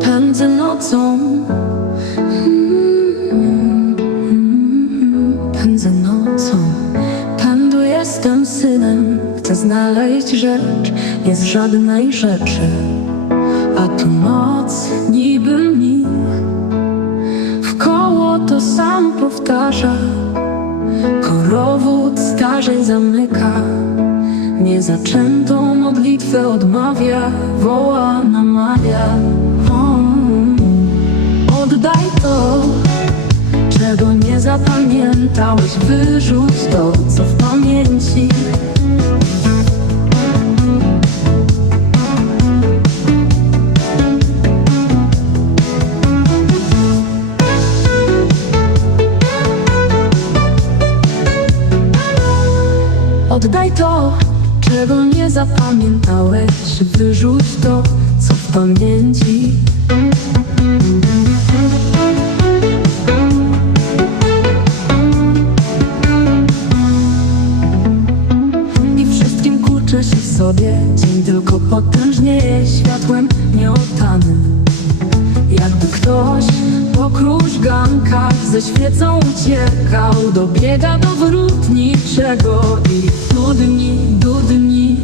Pędzę nocą. Pędzę nocą. Pędu jestem synem. Chcę znaleźć rzecz. Z żadnej rzeczy. A tu noc niby mi. W koło to sam powtarza. Korowód starzej zamyka Niezaczętą modlitwę odmawia Woła, namawia. Oddaj to, czego nie zapamiętałeś Wyrzuć to, co w pamięci Oddaj to, czego nie zapamiętałeś Wyrzuć to, co w pamięci. I wszystkim kurczę się sobie Dzień tylko potężnieje światłem nieotanym. Jakby ktoś po krużgankach ze świecą uciekał Dobiega do wrótniczego i dudni, dudni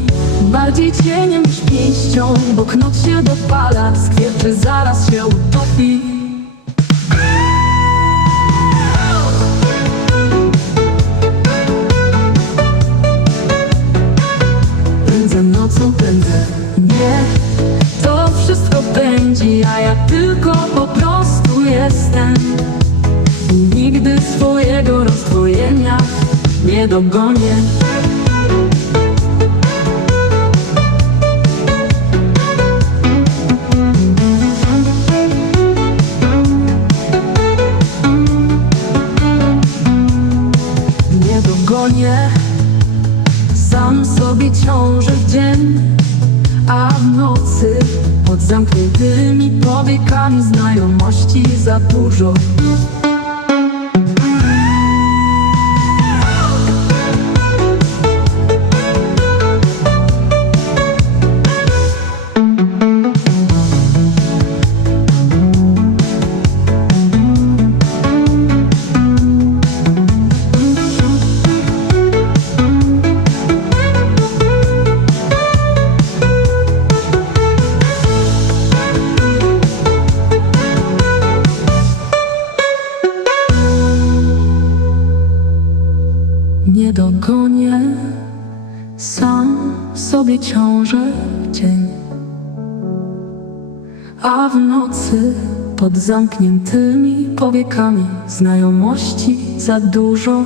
Bardziej cieniem niż pięścią, bo knot się dopala Skwierczy zaraz się utopi. Pędzę nocą, pędzę Nie, to wszystko pędzi A ja tylko po prostu jestem Nigdy swojego rozdwojenia nie dogonię. Nie dogonię. Sam sobie ciążę w dzień A w nocy pod zamkniętymi powiekami Znajomości za dużo Sam sobie ciążę dzień A w nocy pod zamkniętymi powiekami Znajomości za dużo